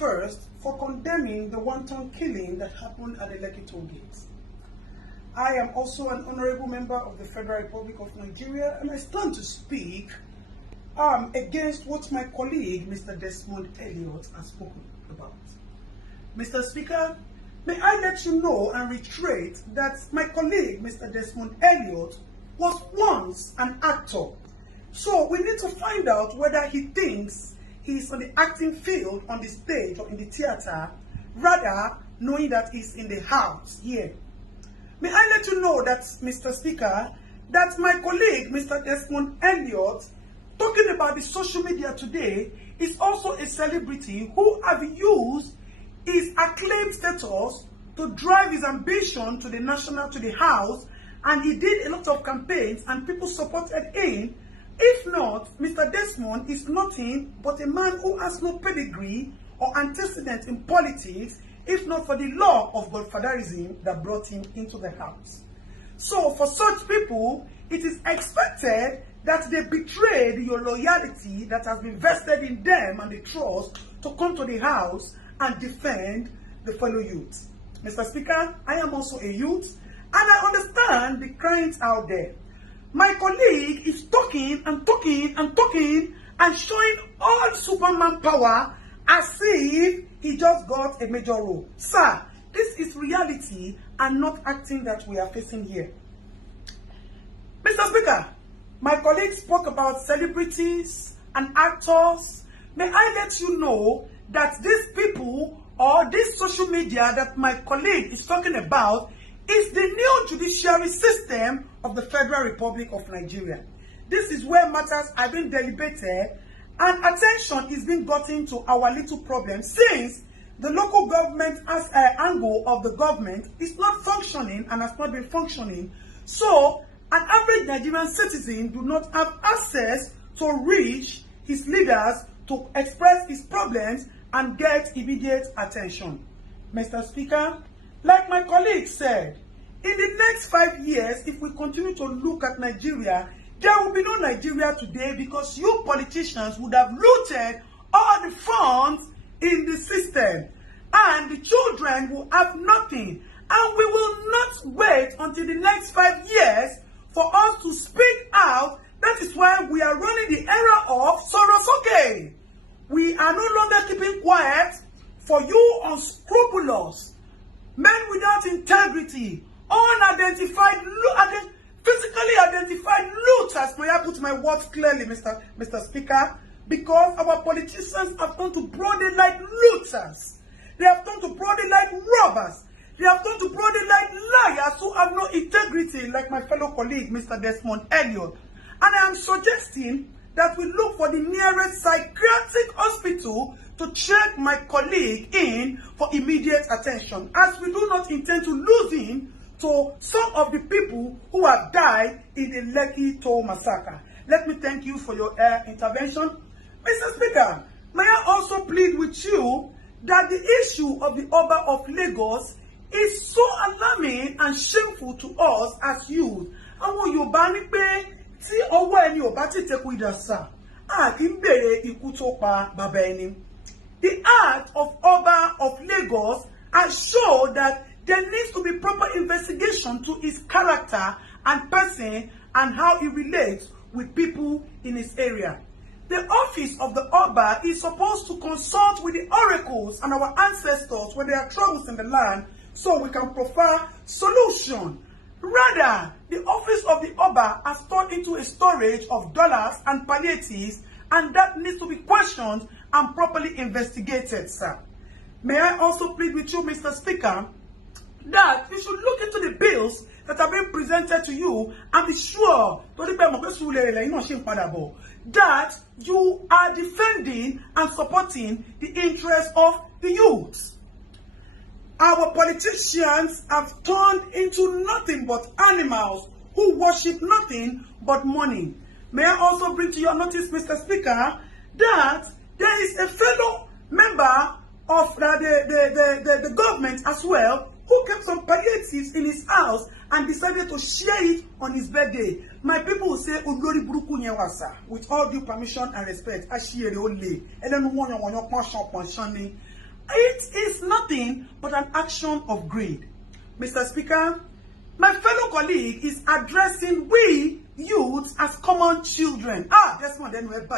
first for condemning the wanton killing that happened at the Lekki toll gate. I am also an honorable member of the Federal Republic of Nigeria, and I stand to speak against what my colleague, Mr. Desmond Elliot, has spoken about. Mr. Speaker, may I let you know and reiterate that my colleague, Mr. Desmond Elliot, was once an actor. So we need to find out whether he thinks he's on the acting field, on the stage or in the theater, rather knowing that he's in the house here. May I let you know that, Mr. Speaker, that my colleague, Mr. Desmond Elliot, talking about the social media today, is also a celebrity who have used his acclaimed status to drive his ambition to the national, to the house, and he did a lot of campaigns and people supported him. If not, Mr. Desmond is nothing but a man who has no pedigree or antecedent in politics, if not for the law of godfatherism that brought him into the house. So for such people, it is expected that they betrayed your loyalty that has been vested in them and the trust to come to the house and defend the fellow youth. Mr. Speaker, I am also a youth, and I understand the crying out there. My colleague is talking and talking and talking and showing all Superman power as if he just got a major role. Sir, this is reality and not acting that we are facing here. Mr. Speaker, my colleague spoke about celebrities and actors. May I let you know that these people or this social media that my colleague is talking about is the new judiciary system of the Federal Republic of Nigeria. This is where matters are being deliberated and attention is being gotten to our little problem, since the local government as an angle of the government is not functioning and has not been functioning. So an average Nigerian citizen do not have access to reach his leaders to express his problems and get immediate attention. Mr. Speaker, like my colleague said, in the next 5 years, if we continue to look at Nigeria, there will be no Nigeria today because you politicians would have looted all the funds in the system and the children will have nothing. And we will not wait until the next 5 years for us to speak out. That is why we are running the era of Sorosoke. We are no longer keeping quiet for you unscrupulous, men without integrity, unidentified, physically identified looters. May I put my words clearly, Mr. Speaker? Because our politicians have turned to broad daylight looters. They have turned to broad daylight robbers. They have turned to broad daylight liars who have no integrity, like my fellow colleague, Mr. Desmond Elliot. And I am suggesting that we look for the nearest psychiatric hospital to check my colleague in for immediate attention, as we do not intend to lose him to some of the people who have died in the Lekki toll massacre. Let me thank you for your intervention. Mr. Speaker, may I also plead with you that the issue of the Oba of Lagos is so alarming and shameful to us as youth. Àwọn Yorùbá ní pé tí ọwọ́ ẹni ò bá ti tẹkù ìdàsà, a kì í bèrè ikú tó pa bàbá ẹni. The act of Oba of Lagos has shown that there needs to be proper investigation to his character and person and how he relates with people in his area. The office of the Oba is supposed to consult with the oracles and our ancestors when there are troubles in the land, so we can provide solution. Rather, the office of the Oba has turned into a storage of dollars and palliatives, and that needs to be questioned and properly investigated, sir. May I also plead with you, Mr. Speaker, that you should look into the bills that are being presented to you and be sure that you are defending and supporting the interests of the youth. Our politicians have turned into nothing but animals who worship nothing but money. May I also bring to your notice, Mr. Speaker, that there is a fellow member of the government as well who kept some palliatives in his house and decided to share it on his birthday. My people will say, Olori Buruku Nyewasa, with all due permission and respect, It is nothing but an action of greed. Mr. Speaker, my fellow colleague is addressing we youths as common children. Desmond Elliot,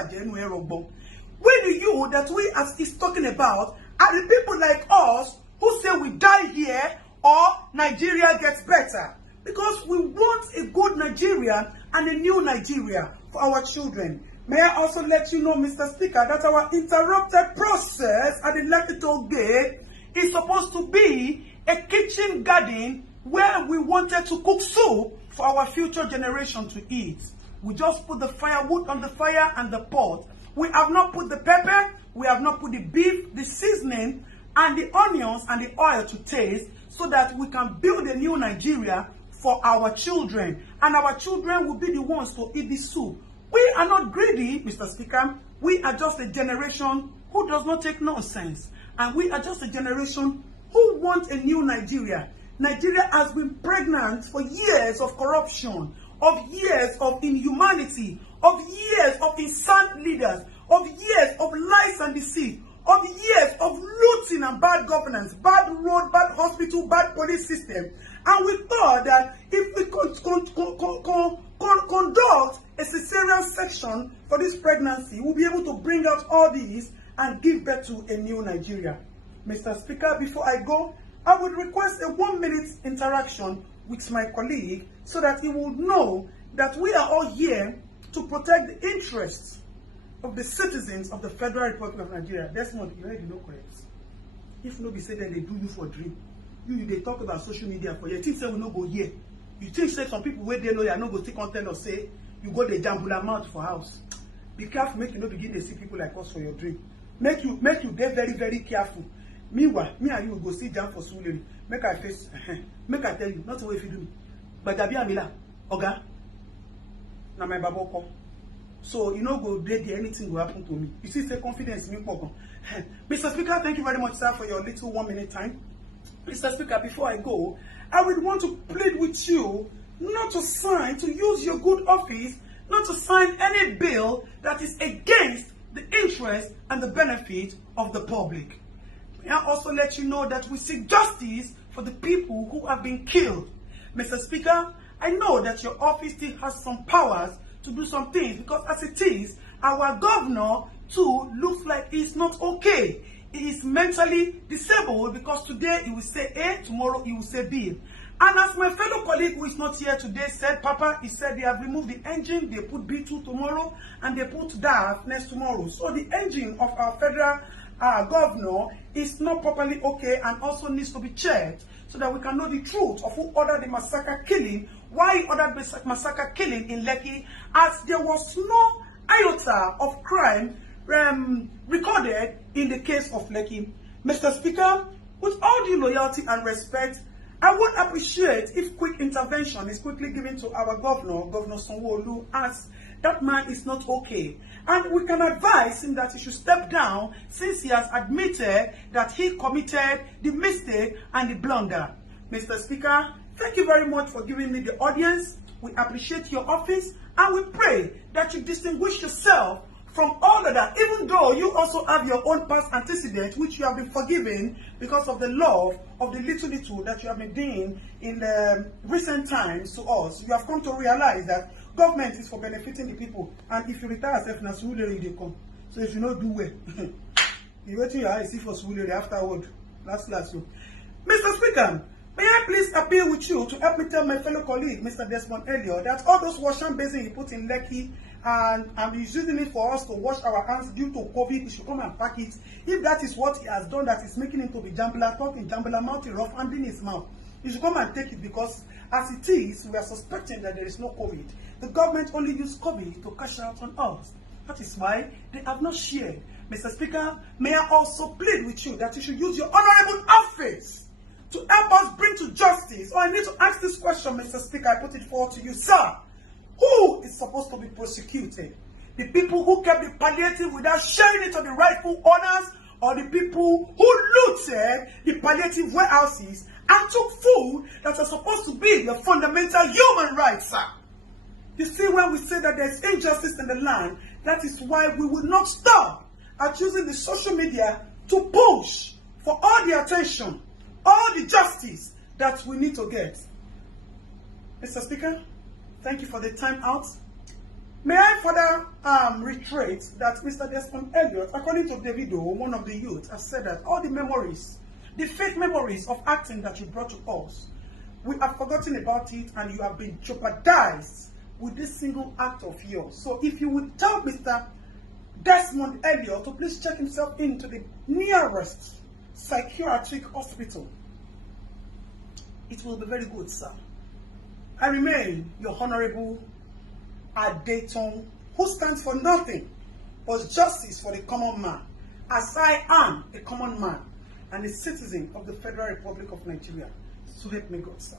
we the youth that we as is talking about are the people like us who say we die here or Nigeria gets better. Because we want a good Nigeria and a new Nigeria for our children. May I also let you know, Mr. Speaker, that our interrupted process at the Lekki Gate is supposed to be a kitchen garden where we wanted to cook soup for our future generation to eat. We just put the firewood on the fire and the pot. We have not put the pepper, we have not put the beef, the seasoning, and the onions and the oil to taste so that we can build a new Nigeria for our children. And our children will be the ones to eat the soup. We are not greedy, Mr. Speaker. We are just a generation who does not take nonsense. And we are just a generation who want a new Nigeria. Nigeria has been pregnant for years of corruption, of years of inhumanity, of years of insane leaders, of years of lies and deceit, of years of looting and bad governance, bad road, bad hospital, bad police system. And we thought that if we conduct a cesarean section for this pregnancy, we'll be able to bring out all these and give birth to a new Nigeria. Mr. Speaker, before I go, I would request a 1-minute interaction with my colleague so that he would know that we are all here to protect the interests of the citizens of the Federal Republic of Nigeria. Desmond, you already know correct. If nobody say that they do you for dream, they talk about social media for you. You think say we no go here. You think say some people where they lawyer no go take content or say you go the jambula mouth for house. Be careful, make you not begin to see people like us for your dream. Make you get very, very careful. Meanwhile, me and you will go see jam for Suliri. Make I face, make I tell you, not the way if you do me. Gbajabiamila, Oga, na my baboko. So you know go there, anything will happen to me. You see, say confidence in me, Mr. Speaker, thank you very much, sir, for your little 1-minute time. Mr. Speaker, before I go, I would want to plead with you not to sign, to use your good office, not to sign any bill that is against the interest and the benefit of the public. May I also let you know that we seek justice for the people who have been killed. Mr. Speaker, I know that your office still has some powers to do some things because as it is, our governor too looks like he's not okay. He is mentally disabled because today he will say A, tomorrow he will say B. And as my fellow colleague who is not here today said, Papa, he said they have removed the engine, they put B2 tomorrow, and they put DAF next tomorrow. So the engine of our federal governor is not properly okay and also needs to be checked so that we can know the truth of who ordered the massacre killing, why he ordered the massacre killing in Lekki, as there was no iota of crime recorded in the case of Lekki. Mr. Speaker, with all due loyalty and respect, I would appreciate if quick intervention is quickly given to our governor, Governor Sanwo-Olu, as that man is not okay. And we can advise him that he should step down since he has admitted that he committed the mistake and the blunder. Mr. Speaker, thank you very much for giving me the audience. We appreciate your office and we pray that you distinguish yourself from all of that, even though you also have your own past antecedent, which you have been forgiven because of the love of the little that you have been doing in the recent times to us. You have come to realize that government is for benefiting the people, and if you retire yourself, na Surulere they come. So if you not do well, you wait till your eyes see for Surulere afterward. Last you. Mr. Speaker, may I please appeal with you to help me tell my fellow colleague, Mr. Desmond Elliot, that all those washing basins he put in Lekki and he's using it for us to wash our hands due to COVID, he should come and pack it. If that is what he has done, that is making him to be jambula, talking jambula, mouth rough, handing his mouth, he should come and take it because as it is, we are suspecting that there is no COVID. The government only used COVID to cash out on us. That is why they have not shared. Mr. Speaker, may I also plead with you that you should use your honorable office to help us bring to justice. I need to ask this question, Mr. Speaker. I put it forward to you, sir. Who is supposed to be prosecuted? The people who kept the palliative without sharing it to the rightful owners, or the people who looted the palliative warehouses and took food that are supposed to be your fundamental human rights, sir? You see, when we say that there is injustice in the land, that is why we will not stop at using the social media to push for all the attention, all the justice that we need to get. Mr. Speaker, thank you for the time out. May I further reiterate that Mr. Desmond Elliot, according to Davido, one of the youth, has said that all the memories, the fake memories of acting that you brought to us, we have forgotten about it and you have been jeopardized with this single act of yours. So if you would tell Mr. Desmond Elliot to please check himself into the nearest psychiatric hospital, it will be very good, sir. I remain your Honorable Adetoun, who stands for nothing but justice for the common man, as I am a common man and a citizen of the Federal Republic of Nigeria. So help me God, sir.